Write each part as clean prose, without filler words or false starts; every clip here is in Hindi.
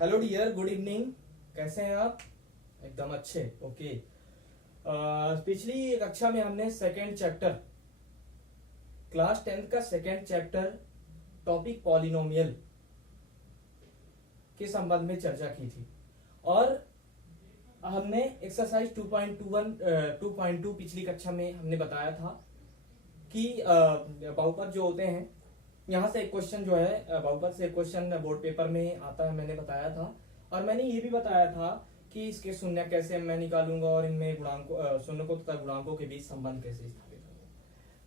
Hello dear, good evening. कैसे हैं आप? एकदम अच्छे। ओके। पिछली कक्षा में हमने सेकेंड चैप्टर, क्लास 10th का सेकेंड चैप्टर, टॉपिक पॉलिनोमियल के संबंध में चर्चा की थी। और हमने एक्सरसाइज 2.2 पिछली कक्षा में हमने बताया था कि बहुपद जो होते हैं, यहाँ से एक क्वेश्चन जो है, बहुपद से एक क्वेश्चन बोर्ड पेपर में आता है, मैंने बताया था। और मैंने ये भी बताया था कि इसके शून्य कैसे मैं निकालूंगा और इनमें गुणांकों, शून्य तथा गुणांकों के बीच संबंध कैसे स्थापित होगा।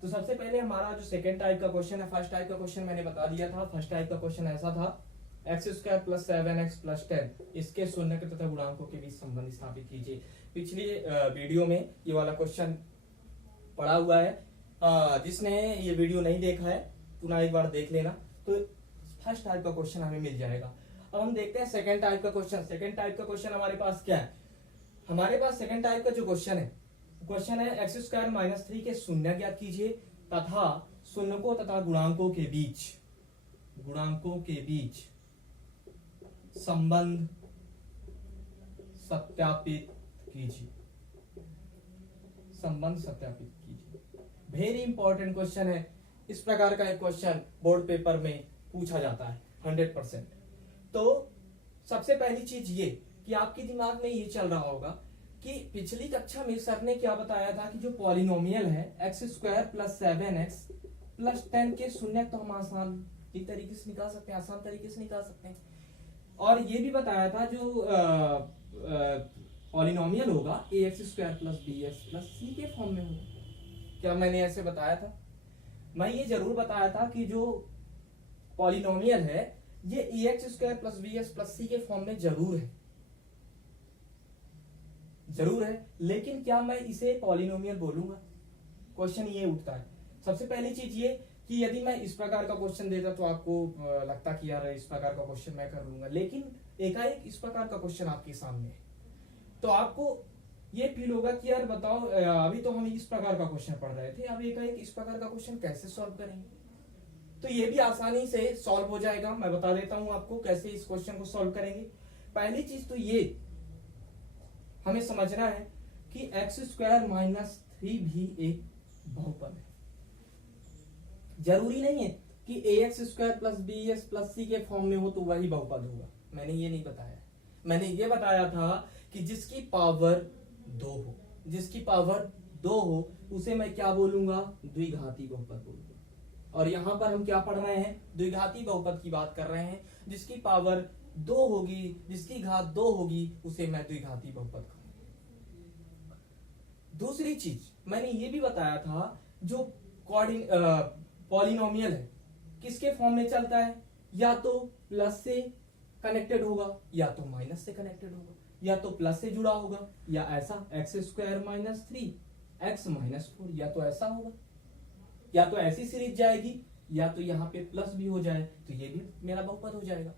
तो सबसे पहले हमारा जो सेकेंड टाइप का क्वेश्चन है, फर्स्ट टाइप का क्वेश्चन मैंने बता दिया था। फर्स्ट टाइप का क्वेश्चन ऐसा था, x² + 7x + 10 इसके शून्य तथा गुणांकों के बीच संबंध स्थापित कीजिए। पिछली वीडियो में ये वाला क्वेश्चन पड़ा हुआ है। जिसने ये वीडियो नहीं देखा है पुनः एक बार देख लेना, तो फर्स्ट टाइप का क्वेश्चन हमें मिल जाएगा। अब हम देखते हैं सेकंड टाइप का क्वेश्चन। सेकंड टाइप का क्वेश्चन हमारे पास क्या है? हमारे पास सेकंड टाइप का जो क्वेश्चन है x² - 3 के शून्य ज्ञात कीजिए तथा शून्यकों तथा गुणांकों के बीच संबंध सत्यापित कीजिए। वेरी इंपॉर्टेंट क्वेश्चन है। इस प्रकार का एक क्वेश्चन बोर्ड पेपर में पूछा जाता है 100%। तो सबसे पहली चीज ये कि आपके दिमाग में ये चल रहा होगा कि पिछली कक्षा में सर ने क्या बताया था कि जो पॉलिनोमियल है x² + 7x + 10 के शून्य तो हम आसान तरीके से निकाल सकते हैं, आसान तरीके से निकाल सकते हैं। और ये भी बताया था जो पॉलिनोमियल होगा ax² + bx + c के फॉर्म में होगा। क्या मैंने ऐसे बताया था? मैं ये जरूर बताया था कि जो पॉलिनोमियल है ये ax² + bx + c के फॉर्म में जरूर है, लेकिन क्या मैं इसे पॉलिनोमियल बोलूंगा? क्वेश्चन ये उठता है। सबसे पहली चीज ये कि यदि मैं इस प्रकार का क्वेश्चन देता तो आपको लगता कि यार इस प्रकार का क्वेश्चन मैं कर लूंगा, लेकिन एकाएक इस प्रकार का क्वेश्चन आपके सामने है तो आपको ये फील होगा कि यार बताओ, अभी तो हम इस प्रकार का क्वेश्चन पढ़ रहे थे, अब एकाएक इस प्रकार का क्वेश्चन कैसे सॉल्व करेंगे? तो ये भी आसानी से सॉल्व हो जाएगा। मैं बता देता हूं आपको कैसे इस क्वेश्चन को सॉल्व करेंगे। पहली चीज तो ये हमें समझना है कि x² - 3 भी एक बहुपद है। जरूरी नहीं है कि ax² + bx + c के फॉर्म में हो तो वही बहुपद होगा। मैंने ये नहीं बताया। मैंने ये बताया था कि जिसकी पावर 2 हो उसे मैं क्या बोलूंगा? द्विघाती बहुपद बोलूंगा। और यहां पर हम क्या पढ़ रहे हैं? द्विघाती बहुपद की बात कर रहे हैं। जिसकी पावर 2 होगी, जिसकी घात 2 होगी, उसे मैं द्विघाती बहुपद कहूंगा। दूसरी चीज मैंने ये भी बताया था, जो पॉलिनोमियल है किसके फॉर्म में चलता है? या तो प्लस से कनेक्टेड होगा या तो माइनस से कनेक्टेड होगा, या तो प्लस से जुड़ा होगा या ऐसा x² - 3 x - 4, या तो ऐसा होगा, या तो ऐसी सीरीज जाएगी, या तो यहाँ पे प्लस भी हो जाए तो ये भी मेरा बहुपद हो जाएगा।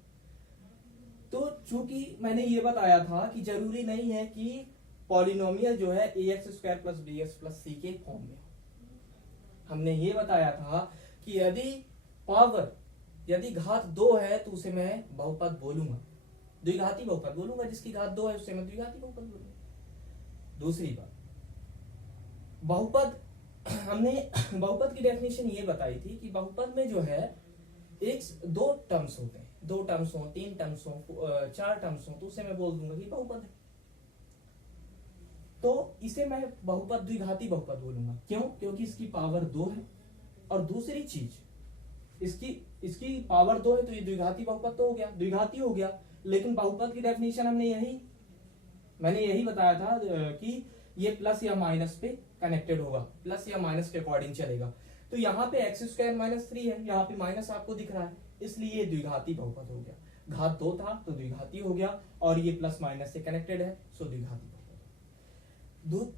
तो चूंकि मैंने ये बताया था कि जरूरी नहीं है कि पॉलिनोमियल जो है ax² + bx + c के फॉर्म में हो। हमने ये बताया था कि यदि घात 2 है तो उसे मैं बहुपद बोलूंगा, द्विघाती बहुपद बोलूंगा। जिसकी घात 2 है उसे मैं द्विघाती बहुपद बोलूंगा। दूसरी बात, बहुपद हमने बहुपद की डेफिनेशन ये बताई थी कि बहुपद में जो है दो टर्म्स होते हैं, 2 टर्म्स हो, 3 टर्म्स हो, 4 टर्म्स हो, तो उसे मैं बोल दूंगा कि बहुपद है। तो इसे मैं बहुपद, द्विघाती बहुपद बोलूंगा। क्यों? क्योंकि इसकी पावर 2 है। और दूसरी चीज, इसकी पावर 2 है तो ये द्विघाती बहुपद तो हो गया, द्विघाती हो गया। लेकिन बहुपद की डेफिनेशन मैंने यही बताया था कि ये प्लस या माइनस पे कनेक्टेड होगा, प्लस या माइनस के अकॉर्डिंग चलेगा। तो यहाँ पे x² - 3 है, यहाँ पे माइनस आपको दिख रहा है, इसलिए ये द्विघाती बहुपद हो गया। घात 2 था तो द्विघाती हो गया, और ये प्लस माइनस से कनेक्टेड है, सो द्विघाती बहुपद।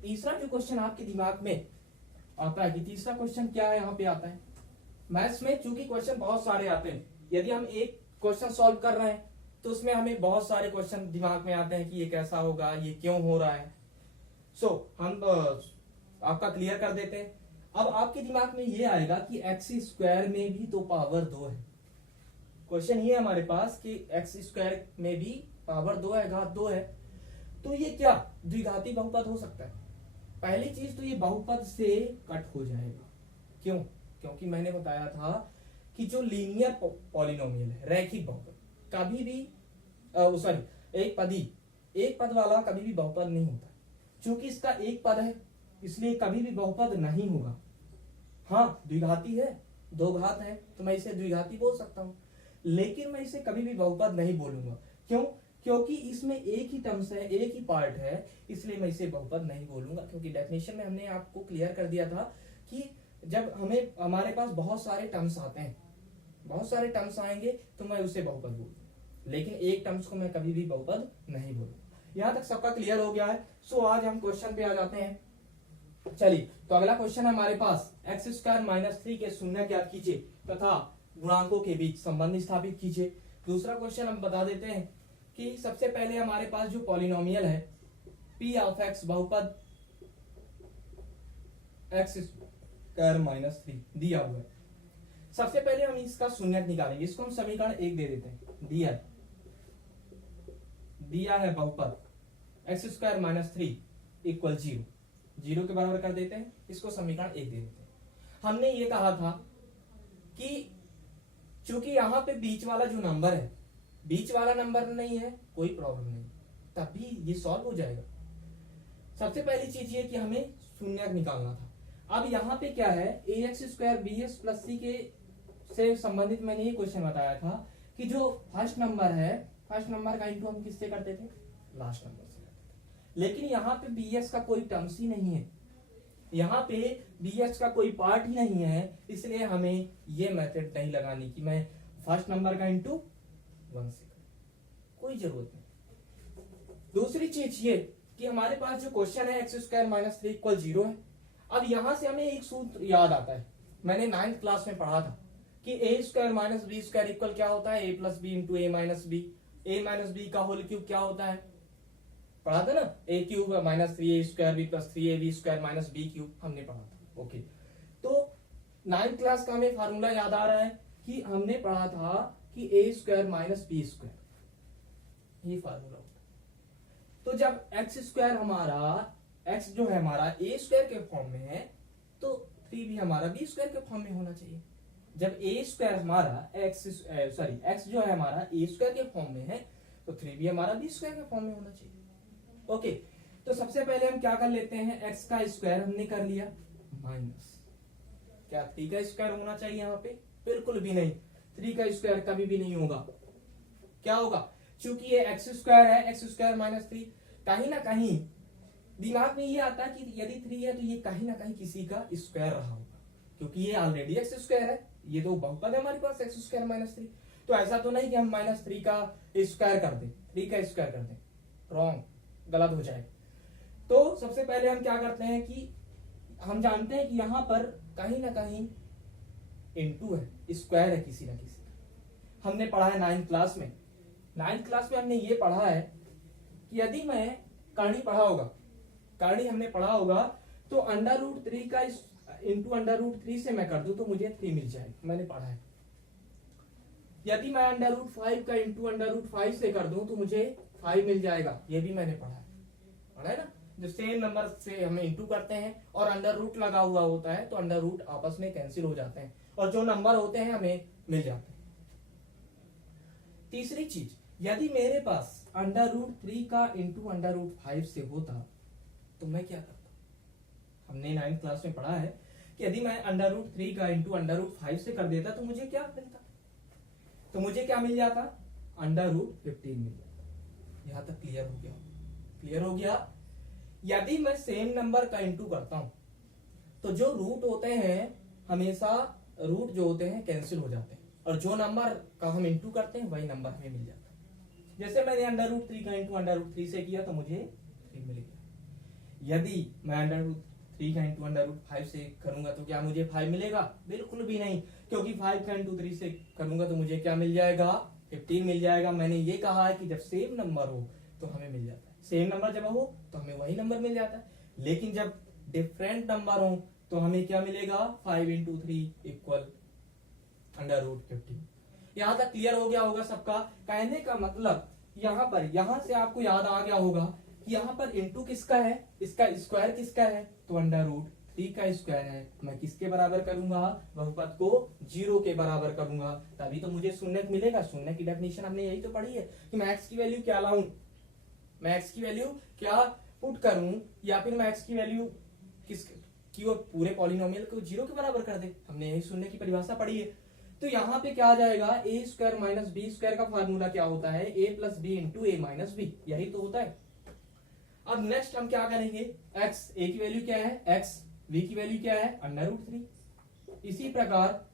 तीसरा जो क्वेश्चन आपके दिमाग में आता है कि तीसरा क्वेश्चन क्या है, यहाँ पे आता है मैथ्स में। चूंकि क्वेश्चन बहुत सारे आते हैं, यदि हम एक क्वेश्चन सॉल्व कर रहे हैं तो उसमें हमें बहुत सारे क्वेश्चन दिमाग में आते हैं कि ये कैसा होगा, ये क्यों हो रहा है। हम आपका क्लियर कर देते हैं। अब आपके दिमाग में ये आएगा कि x² में भी तो पावर 2 है। क्वेश्चन ये है हमारे पास कि एक्स स्क्वायर में भी पावर 2 है, घात 2 है, तो ये क्या द्विघाती बहुपद हो सकता है? पहली चीज तो ये बहुपद से कट हो जाएगा। क्यों? क्योंकि मैंने बताया था कि जो लीनियर पॉलिनोमियल है, रैखिक बहुपद, कभी भी सॉरी एक पद वाला कभी भी बहुपद नहीं होता। क्योंकि इसका एक पद है इसलिए कभी भी बहुपद नहीं होगा। हाँ, द्विघाती है, 2 घात है, तो मैं इसे द्विघाती बोल सकता हूं, लेकिन मैं इसे कभी भी बहुपद नहीं बोलूंगा। क्यों? क्योंकि इसमें एक ही टर्म्स है, एक ही पार्ट है, इसलिए मैं इसे बहुपद नहीं बोलूंगा। क्योंकि डेफिनेशन में हमने आपको क्लियर कर दिया था कि जब हमारे पास बहुत सारे टर्म्स आते हैं, बहुत सारे टर्म्स आएंगे तो मैं उसे बहुपद बोलूंगा, लेकिन एक टर्म्स को मैं कभी भी बहुपद नहीं बोलूंगा। यहां तक सबका क्लियर हो गया है। सो आज हम क्वेश्चन पे आ जाते हैं। चलिए, तो अगला क्वेश्चन हमारे पास एक्स स्क्वायर माइनस 3 के शून्य ज्ञात कीजिए तथा गुणांकों के बीच संबंध स्थापित कीजिए। दूसरा क्वेश्चन हम बता देते हैं कि सबसे पहले हमारे पास जो पॉलिनोमियल है पी ऑफ एक्स बहुपद एक्स स्क्वायर माइनस 3 दिया हुआ है। सबसे पहले हम इसका शून्यक निकालेंगे। इसको हम समीकरण 1 दे देते हैं। दिया है बहुपद एक्स स्क्वायर माइनस 3 इक्वल 0 के बराबर कर देते हैं। इसको समीकरण 1 दे देते हैं। हमने ये कहा था कि चूंकि यहां पे बीच वाला जो नंबर है, बीच वाला नंबर नहीं है, कोई प्रॉब्लम नहीं, तभी ये सॉल्व हो जाएगा। सबसे पहली चीज ये कि हमें शून्यक निकालना था। अब यहाँ पे क्या है, A X square B X plus C के से संबंधित मैंने ये क्वेश्चन बताया था कि जो फर्स्ट नंबर है, फर्स्ट नंबर का इंटू हम किससे करते थे? लास्ट नंबर से करते थे। लेकिन यहाँ पे बी एक्स का कोई टर्म्स ही नहीं है, यहाँ पे बी एक्स का कोई पार्ट ही नहीं है, इसलिए हमें ये मेथड नहीं लगानी कि मैं फर्स्ट नंबर का इंटू 1 से करूं, कोई जरूरत नहीं। दूसरी चीज ये कि हमारे पास जो क्वेश्चन है एक्स स्क्वायर माइनस 3 इक्वल 0 है। अब यहां से हमें एक सूत्र याद आता है, मैंने 9th क्लास में पढ़ा था कि A square minus B square equal क्या होता है? A plus B into A minus B. A minus B का होल क्यूब क्या होता है? पढ़ा था ना, A cube minus 3 A square B plus 3 A B square minus B cube, हमने पढ़ा था। ओके, तो 9th क्लास का हमें फार्मूला याद आ रहा है कि हमने पढ़ा था कि A square minus B square, ये फार्मूला होता है। तो जब एक्स स्क्वायर हमारा, एक्स जो है हमारा ए स्क्वायर के फॉर्म में है, तो 3 भी हमारा बी स्क्वायर के फॉर्म में होना चाहिए। जब ए स्क्वायर हमारा एक्स जो है हमारा ए स्क्वायर के फॉर्म में है, तो 3 भी हमारा बी स्क्वायर के फॉर्म में होना चाहिए। ओके, तो सबसे पहले हम क्या कर लेते हैं, एक्स का स्क्वायर हमने कर लिया माइनस, क्या 3 का स्क्वायर होना चाहिए यहाँ पे? बिल्कुल भी नहीं, 3 का स्क्वायर कभी भी नहीं होगा। क्या होगा? चूंकि ये एक्स स्क्वायर है, एक्स स्क्वायर माइनस 3, कहीं ना कहीं दिमाग में ये आता है कि यदि 3 है तो ये कहीं ना कहीं किसी का स्क्वायर रहा होगा, क्योंकि ये ऑलरेडी एक्स स्क्वायर है, ये तो बहुपद है हमारे पास एक्स स्क्वायर माइनस 3। तो ऐसा तो नहीं कि हम माइनस 3 का स्क्वायर कर दें, 3 का स्क्वायर कर दें, रॉन्ग, गलत हो जाए। तो सबसे पहले हम क्या करते हैं कि हम जानते हैं कि यहां पर कहीं ना कहीं इनटू है, स्क्वायर है किसी ना किसी का। हमने पढ़ा है 9th क्लास में, 9th क्लास में हमने ये पढ़ा है कि यदि मैं करणी पढ़ा होगा, करणी हमने पढ़ा होगा, तो अंडर रूट 3 का इंटू अंडर रूट 3 से मैं कर दूं तो मुझे 3 मिल जाएगा, मैंने पढ़ा है। यदि मैं अंडर रूट 5 का इंटू अंडर रूट 5 से कर दूं तो मुझे 5 मिल जाएगा, ये भी मैंने पढ़ा है ना। जो सेम नंबर से हमें इंटू करते हैं और अंडर रूट लगा हुआ होता है तो अंडर रूट आपस में कैंसिल हो जाते हैं और जो नंबर होते हैं हमें मिल जाते हैं। तीसरी चीज, यदि मेरे पास अंडर रूट 3 का इंटू अंडर रूट 5 से होता तो मैं क्या करता? हमने 9th क्लास में पढ़ा है कि यदि मैं अंडर रूट 3 का इंटू अंडर रूट 5 से कर देता तो मुझे क्या मिलता? तो मुझे क्या मिल जाता? अंडर रूट 15 मिल जाता। यहां तक क्लियर हो गया? क्लियर हो गया। यदि मैं सेम नंबर का इंटू करता हूं तो जो रूट होते हैं हमेशा रूट जो होते हैं कैंसिल हो जाते हैं और जो नंबर का हम इंटू करते हैं वही नंबर हमें मिल जाता है। जैसे मैंने अंडर रूट 3 का इंटू अंडर रूट 3 से किया तो मुझे 3 मिल गया। यदि मैं अंडर रूट 3 का इंटू अंडर रूट 5 से करूंगा तो क्या मुझे 5 मिलेगा? बिल्कुल भी नहीं, क्योंकि 5 का इंटू 3 से करूंगा तो मुझे क्या मिल जाएगा? 15 मिल जाएगा। मैंने ये कहा है कि जब सेम नंबर हो तो हमें मिल जाता है, सेम नंबर जब हो तो हमें वही नंबर मिल जाता है। लेकिन जब डिफरेंट नंबर हो तो हमें क्या मिलेगा? 5 इंटू 3 इक्वल अंडर रूट 15। यहाँ तक क्लियर हो गया होगा सबका। कहने का मतलब यहाँ पर, यहाँ से आपको याद आ गया होगा कि यहाँ पर इंटू किसका है, इसका स्क्वायर किसका है, तो अंडर रूट 3 का स्क्वायर है। मैं किसके बराबर करूंगा, बहुपद को 0 के बराबर करूंगा, तभी तो मुझे शून्य मिलेगा। शून्य की डेफिनेशन हमने यही तो पढ़ी है कि मैं एक्स की वैल्यू क्या लाऊं, मैं एक्स की वैल्यू क्या पुट करूं, या फिर मैं एक्स की वैल्यू किस कि वो पूरे पॉलिनोमियल को 0 के बराबर कर दे। हमने यही शून्य की परिभाषा पढ़ी है। तो यहाँ पे क्या आ जाएगा, ए स्क्वायर माइनस बी स्क्वायर का फार्मूला क्या होता है, A plus B into A minus B, यही तो होता है। अब नेक्स्ट हम क्या करेंगे, एक्स ए की वैल्यू क्या है, एक्स बी की वैल्यू क्या है, अंडर रूट 3। इसी प्रकार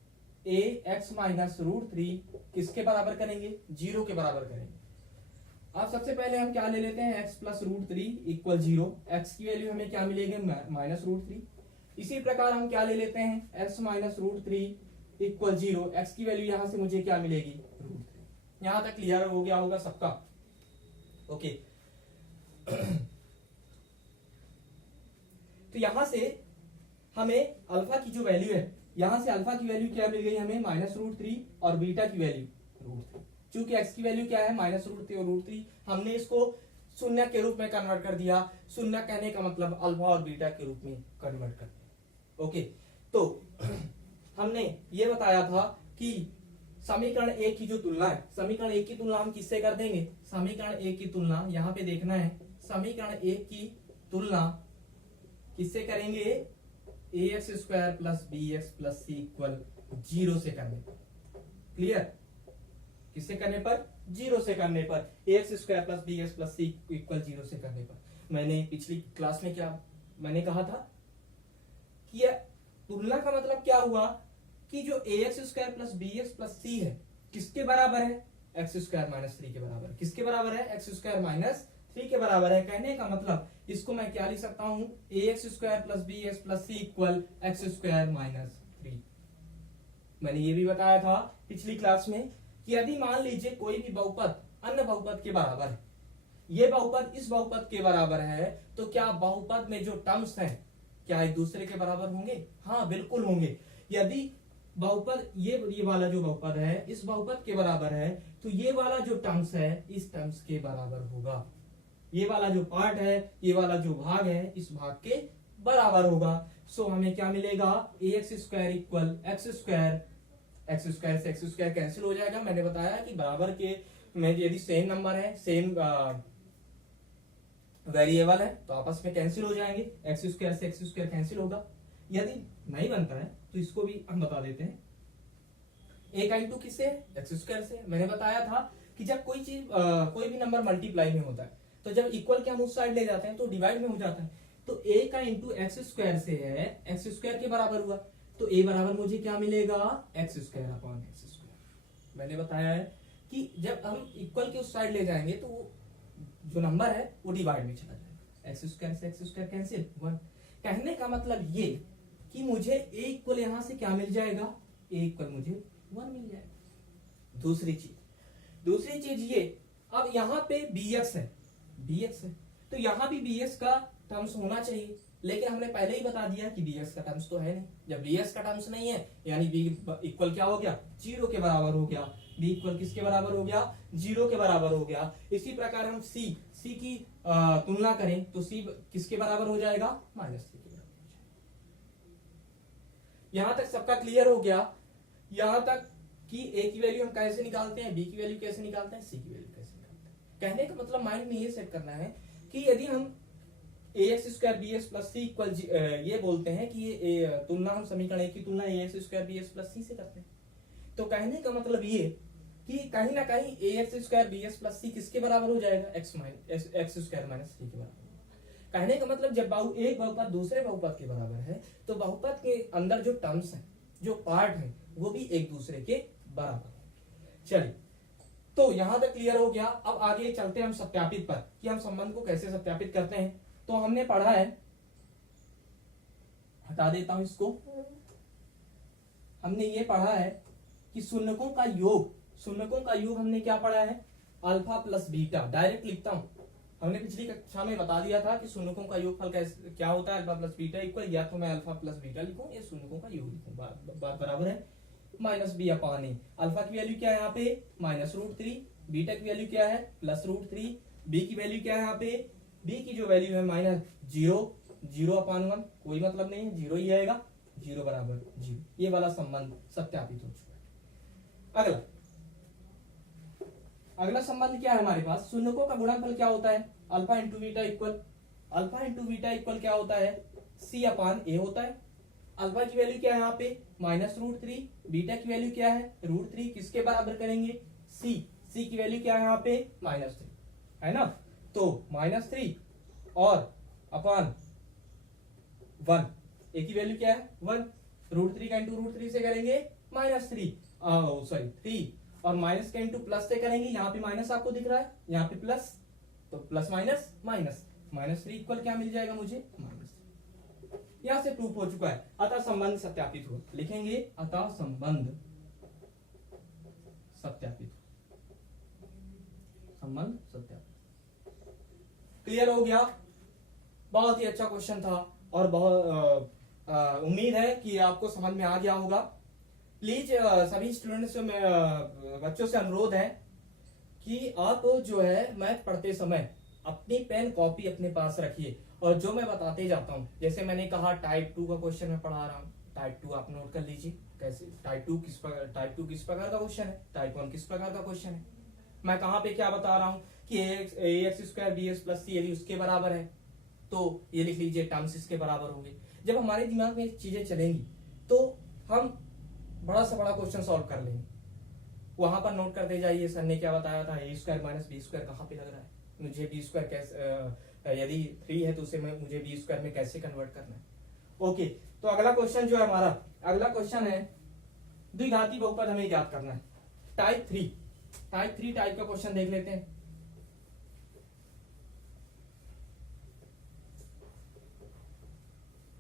ए एक्स माइनस रूट 3 किसके बराबर करेंगे, 0 के बराबर करेंगे। अब सबसे पहले हम क्या ले लेते हैं, x plus root 3 equal 0। X की वैल्यू हमें क्या मिलेगी, माइनस रूट 3। इसी प्रकार हम क्या ले लेते हैं, x minus root 3 equal 0। X की वैल्यू यहां से मुझे क्या मिलेगी, रूट 3। यहां तक क्लियर हो गया होगा सबका, ओके। तो यहां से हमें अल्फा की जो वैल्यू है, यहां से अल्फा की वैल्यू क्या मिल गई हमें, माइनस रूट 3, और बीटा की वैल्यू रूट 3। चूंकि एक्स की वैल्यू क्या है, माइनस रूट 3 और रूट 3, हमने इसको शून्य के रूप में कन्वर्ट कर दिया। शून्य कहने का मतलब अल्फा और बीटा के रूप में कन्वर्ट कर दिया, ओके। तो हमने ये बताया था कि समीकरण एक की जो तुलना है, समीकरण एक की तुलना हम किससे कर देंगे, समीकरण एक की तुलना यहाँ पे देखना है, समीकरण एक की तुलना किससे करेंगे, A X square plus B X plus C equal 0 से करने पर। क्लियर, किससे करने पर, 0 से करने पर, A X square plus B X plus C equal 0 से करने पर। मैंने पिछली क्लास में क्या मैंने कहा था कि तुलना का मतलब क्या हुआ कि जो A X square plus B X plus C है किसके बराबर है, एक्स स्क्वायर माइनस 3 के बराबर। किसके बराबर है, एक्स स्क्वायर माइनस 3 के बराबर है। कहने का मतलब इसको मैं क्या लिख सकता हूं, A X square plus B X plus C equal X square minus 3। मैंने ये भी बताया था पिछली क्लास में कि यदि मान लीजिए कोई भी बहुपद अन्य बहुपद के बराबर है, ये बहुपद इस बहुपद के बराबर है, तो क्या बहुपद में जो टर्म्स हैं क्या एक दूसरे के बराबर होंगे, हाँ बिल्कुल होंगे। यदि बहुपद ये वाला जो बहुपद है इस बहुपद के बराबर है, तो ये वाला जो टर्म्स है इस टर्म्स के बराबर होगा। ये वाला जो पार्ट है, ये वाला जो भाग है इस भाग के बराबर होगा। सो हमें क्या मिलेगा, A X square equal X square, X square से एक्स स्क्वायर कैंसिल हो जाएगा। मैंने बताया कि बराबर के में यदि सेम नंबर है, सेम वेरिएबल है, तो आपस में कैंसिल हो जाएंगे, एक्स स्क्वायर से एक्स स्क्वायर कैंसिल होगा। यदि नहीं बनता है तो इसको भी हम बता देते हैं, ए का इंटू किससे, एक्स स्क्वायर से। मैंने बताया था कि जब कोई चीज कोई भी नंबर मल्टीप्लाई में होता है तो जब इक्वल के हम उस साइड ले जाते हैं तो डिवाइड में हो जाता है। तो ए का इंटू एक्स स्क्वायर से है, एक्स स्क्वायर के बराबर हुआ, तो ए बराबर मुझे क्या मिलेगा, x square upon x square. मैंने बताया है कि जब हम इक्वल के उस साइड ले जाएंगे तो वो जो नंबर है वो डिवाइड में चला जाएगा, एक्स स्क्वायर से एक्स स्क्वायर कैंसिल 1। कहने का मतलब ये कि मुझे ए इक्वल यहां से क्या मिल जाएगा, ए इक्वल मुझे 1 मिल जाएगा। दूसरी चीज ये, अब यहाँ पे bx है, bx है, तो यहाँ भी bx का टर्म्स होना चाहिए, लेकिन हमने पहले ही बता दिया कि bx का टर्म्स तो है नहीं। जब bx का टर्म्स नहीं है यानी b इक्वल क्या हो गया, 0 के बराबर हो गया। b इक्वल किसके बराबर हो गया, 0 के बराबर हो गया। इसी प्रकार हम c की तुलना करें तो c किसके बराबर हो जाएगा, -3 के बराबर हो जाएगा। यहां तक सबका क्लियर हो गया, यहां तक कि a की वैल्यू हम कैसे निकालते हैं, b की वैल्यू कैसे निकालते हैं, c की वैल्यू कैसे निकालते हैं। कहने का मतलब माइंड में ये सेट करना है कि यदि हम A X square B X plus C equal ये बोलते हैं कि ये तुलना हम समीकरण एक की तुलना A X square B X plus C से करते हैं, तो कहने का मतलब ये कि कहीं ना कहीं A X square B X plus C किसके बराबर हो जाएगा, एक्स स्क्वायर माइनस 3 के बराबर। कहने का मतलब जब एक बहुपद दूसरे बहुपद के बराबर है तो बहुपद के अंदर जो टर्म्स हैं, जो पार्ट हैं, वो भी एक दूसरे के बराबर है। चलिए, तो यहां तक क्लियर हो गया। अब आगे चलते हैं हम सत्यापित पर कि हम संबंध को कैसे सत्यापित करते हैं। तो हमने पढ़ा है, हटा देता हूं इसको, हमने ये पढ़ा है कि शून्यकों का योग हमने क्या पढ़ा है, अल्फा प्लस बीटा। डायरेक्ट लिखता हूं, हमने पिछली कक्षा में बता दिया था कि शून्यकों का योगफल क्या होता है, अल्फा प्लस बीटा इक्वल, या तो मैं अल्फा प्लस बीटा लिखूं या शून्यकों का योग लिखूं, बात बराबर है। माइनस बी अपान ए। अल्फा की वैल्यू क्या है यहाँ पे -√3, बीटा की वैल्यू क्या है +√3, बी की वैल्यू क्या है यहाँ पे, बी की जो वैल्यू है -0 कोई मतलब नहीं है, 0 ही आएगा, 0 बराबर 0। ये वाला संबंध सत्यापित हो चुका है। अगला संबंध क्या है हमारे पास, शून्यकों का गुणनफल क्या होता है, अल्फा इंटू बीटा इक्वल क्या होता है, सी अपान ए होता है। अल्फा की वैल्यू क्या है यहाँ पे -√3, बीटा की वैल्यू क्या है √3, किसके बराबर करेंगे, सी की वैल्यू क्या है यहाँ पे -3 है ना, तो -3 और अपान 1, ए की वैल्यू क्या है 1, √3 का इंटू √3 से करेंगे -3 और माइनस का इंटू प्लस से करेंगे, यहाँ पे माइनस आपको दिख रहा है, यहाँ पे प्लस, तो प्लस माइनस माइनस, -3 इक्वल क्या मिल जाएगा मुझे -3। यहां से प्रूफ हो चुका है, अतः संबंध सत्यापित हो, लिखेंगे अतः संबंध सत्यापित, संबंध सत्यापित। क्लियर हो गया, बहुत ही अच्छा क्वेश्चन था और बहुत उम्मीद है कि आपको समझ में आ गया होगा। प्लीज सभी स्टूडेंट्स बच्चों से अनुरोध है कि आप जो है मैथ पढ़ते समय अपनी पेन कॉपी अपने पास रखिए और जो मैं बताते जाता हूं, जैसे मैंने कहा टाइप 2 का क्वेश्चन मैं पढ़ा रहा हूं, टाइप 2 आप नोट कर लीजिए, कैसे टाइप 2 किस प्रकार का क्वेश्चन है, टाइप 1 किस प्रकार का क्वेश्चन है, मैं कहां पे क्या बता रहा हूं कि ax² bx प्लस c यदि उसके बराबर है तो ये लिख लीजिए टर्म्स इसके बराबर होंगे। जब हमारे दिमाग में चीजें चलेंगी तो हम बड़ा से बड़ा क्वेश्चन सॉल्व कर लेंगे। वहां पर नोट करते जाइए सर ने क्या बताया था, a² - b² कहां पे लग रहा है, मुझे b² कैसे, यदि 3 है तो उसे मुझे b² में कैसे कन्वर्ट करना है। ओके, तो अगला क्वेश्चन जो है हमारा, अगला क्वेश्चन है द्विघाती बहुपद हमें ज्ञात करना है, टाइप 3 टाइप का क्वेश्चन देख लेते हैं।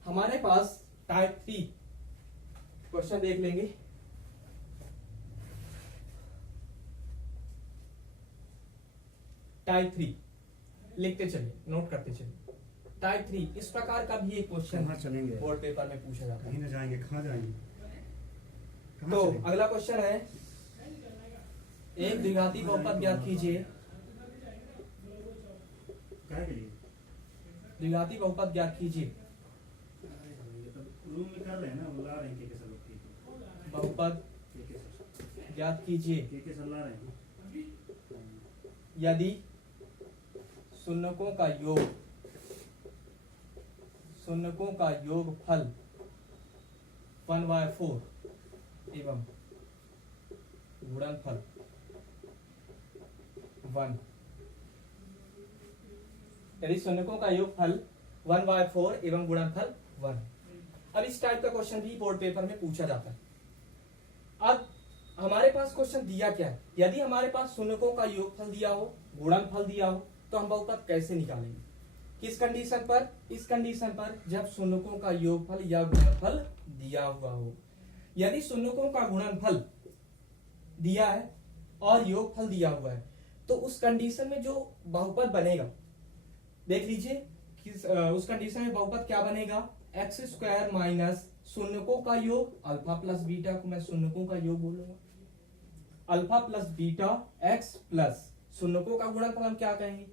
हमारे पास टाइप 3 क्वेश्चन देख लेंगे। टाइप 3 लिखते चलिए, नोट करते चलिए। टाइप 3 इस प्रकार का भी एक क्वेश्चन चलेंगे बोर्ड पेपर में पूछा जाता है। कहीं न जाएंगे, कहाँ जाएंगे, तो अगला क्वेश्चन है, एक द्विघाती बहुपद ज्ञात कीजिए, द्विघाती बहुपद ज्ञात कीजिए, रूम में कर रहे हैं ना, बुला रहे हैं के सब लोग, बहुपद ज्ञात कीजिए के सब ला रहे हैं। यदि शून्यकों का योगफल 1/4 एवं गुणनफल 1, यदि शून्यकों का योगफल 1/4 एवं गुणनफल 1। अब इस टाइप का क्वेश्चन भी बोर्ड पेपर में पूछा जाता है। अब हमारे पास क्वेश्चन दिया क्या है, यदि हमारे पास शून्यकों का योगफल दिया हो, गुणनफल दिया हो, तो हम बहुपद कैसे निकालेंगे, किस कंडीशन पर, इस कंडीशन पर जब शून्यकों का योगफल या गुणनफल दिया हुआ हो। यदि शून्यकों का गुणनफल दिया है और योगफल दिया हुआ है तो उस कंडीशन में जो बहुपद बनेगा, देख लीजिए किस उस कंडीशन में बहुपद क्या बनेगा, x² माइनस शून्यकों का योग अल्फा प्लस बीटा को मैं शून्यकों का योग बोलूंगा, alpha plus beta x plus शून्यकों का गुणनफल हम क्या कहेंगे,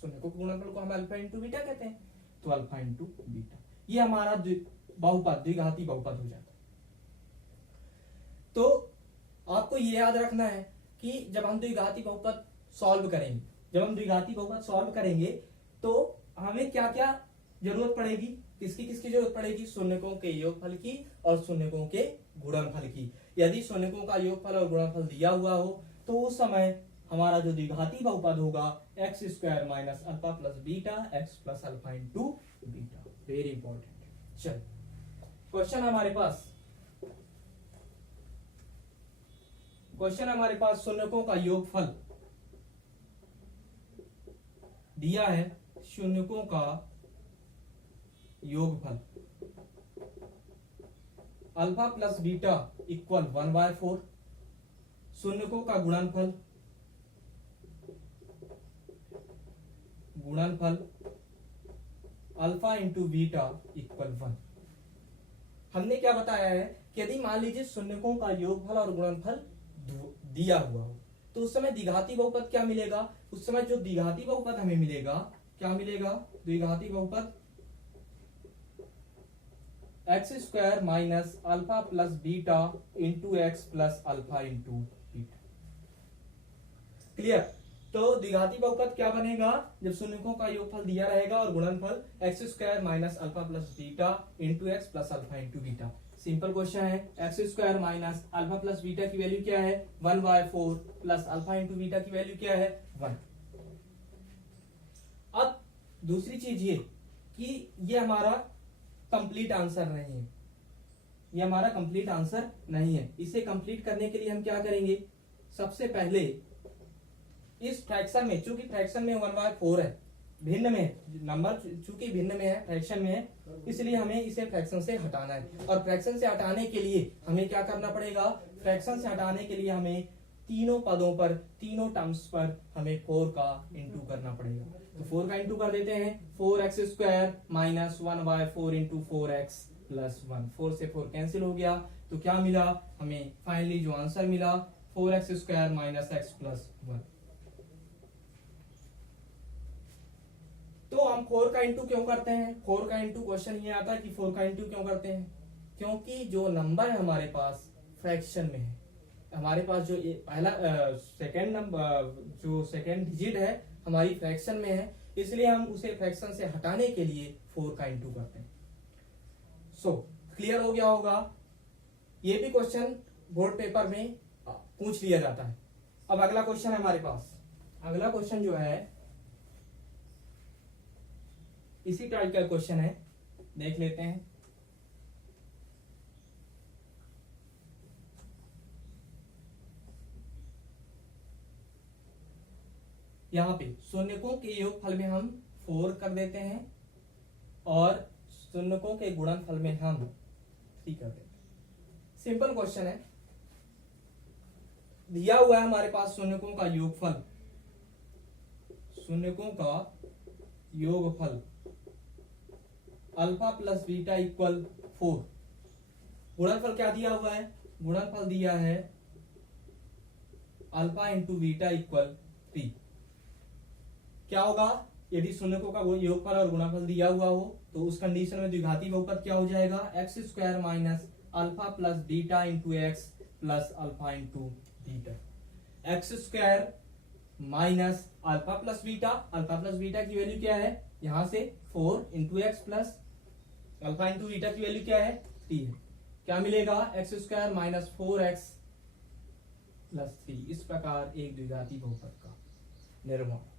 शून्यकों के गुणनफल को हम अल्फा इंटू बीटा कहते हैं, तो अल्फा इंटू बीटा, ये हमारा बहुपद द्विघाती बहुपद हो जाता है। तो आपको ये याद रखना है कि जब हम द्विघाती बहुपद सॉल्व करेंगे, तो हमें क्या क्या जरूरत पड़ेगी, किसकी जरूरत पड़ेगी, शून्यकों के योगफल की और शून्यकों के गुणनफल की। यदि शून्यकों का योगफल और गुणनफल दिया हुआ हो तो उस समय हमारा जो द्विघाती बहुपद होगा x² minus alpha plus beta x plus alpha into beta, very important. चल क्वेश्चन हमारे पास शून्यकों का योगफल दिया है, शून्यकों का योगफल अल्फा प्लस बीटा इक्वल 1/4, शून्यकों का गुणनफल अल्फा इंटू बीटा इक्वल 1। हमने क्या बताया है कि यदि मान लीजिए शून्यकों का योगफल और गुणनफल दिया हुआ हो तो उस समय द्विघाती बहुपद क्या मिलेगा, उस समय जो द्विघाती बहुपद हमें मिलेगा, क्या मिलेगा, द्विघाती बहुपद x square minus alpha plus beta into x plus alpha into beta. Clear. तो द्विघाती बहुपद क्या बनेगा, जब शून्यकों का योगफल दिया रहेगा और गुणनफल x square minus alpha plus beta into x plus alpha into beta. Simple question है, x square minus alpha plus beta की वैल्यू क्या है 1/4 प्लस अल्फा इंटू बीटा की वैल्यू क्या है 1। अब दूसरी चीज ये कि ये हमारा कंप्लीट आंसर नहीं है, ये हमारा कंप्लीट आंसर नहीं है। इसे कंप्लीट करने के लिए हम क्या करेंगे, सबसे पहले इस फ्रैक्शन में, चूंकि फ्रैक्शन में 1/4 है, भिन्न में नंबर चूंकि भिन्न में है, फ्रैक्शन में है, इसलिए हमें इसे फ्रैक्शन से हटाना है। और फ्रैक्शन से हटाने के लिए हमें क्या करना पड़ेगा, फ्रैक्शन से हटाने के लिए हमें तीनों पदों पर, तीनों टर्म्स पर हमें 4 का इंटू करना पड़ेगा। तो 4 का इंटू कर देते हैं, 4x square minus 1/4 into 4x plus 1। 4 से 4 कैंसिल हो गया, तो क्या मिला हमें फाइनली जो आंसर मिला 4x square minus x plus 1। तो हम 4 का इंटू क्यों करते हैं, 4 का इंटू क्वेश्चन ये आता है कि 4 का इंटू क्यों करते हैं, क्योंकि जो नंबर है हमारे पास फ्रैक्शन में है, हमारे पास जो पहला सेकंड नंबर, जो सेकंड डिजिट है हमारी फ्रैक्शन में है, इसलिए हम उसे फ्रैक्शन से हटाने के लिए 4 का इंटू करते हैं। सो क्लियर हो गया होगा। ये भी क्वेश्चन बोर्ड पेपर में पूछ लिया जाता है। अब अगला क्वेश्चन है हमारे पास, अगला क्वेश्चन जो है इसी टाइप का क्वेश्चन है, देख लेते हैं। यहाँ पे शून्यकों के योगफल में हम 4 कर देते हैं और शून्यकों के गुणनफल में हम 3 कर देते हैं। सिंपल क्वेश्चन है, दिया हुआ है हमारे पास शून्यकों का योगफल, शून्यकों का योगफल अल्फा प्लस बीटा इक्वल 4। गुणनफल क्या दिया हुआ है, गुणनफल दिया है अल्फा इंटू बीटा इक्वल 3। क्या होगा, यदि शून्यकों का योगफल और गुणनफल दिया हुआ हो तो उस कंडीशन में द्विघाती बहुपद क्या हो जाएगा, x square minus alpha plus beta into x plus alpha into beta. X square minus alpha plus beta, alpha plus beta की वैल्यू क्या है, यहां से 4 into x plus alpha into beta की वैल्यू क्या है 3 है। क्या मिलेगा, x square minus 4x plus 3। इस प्रकार एक द्विघाती बहुपद का निर्माण।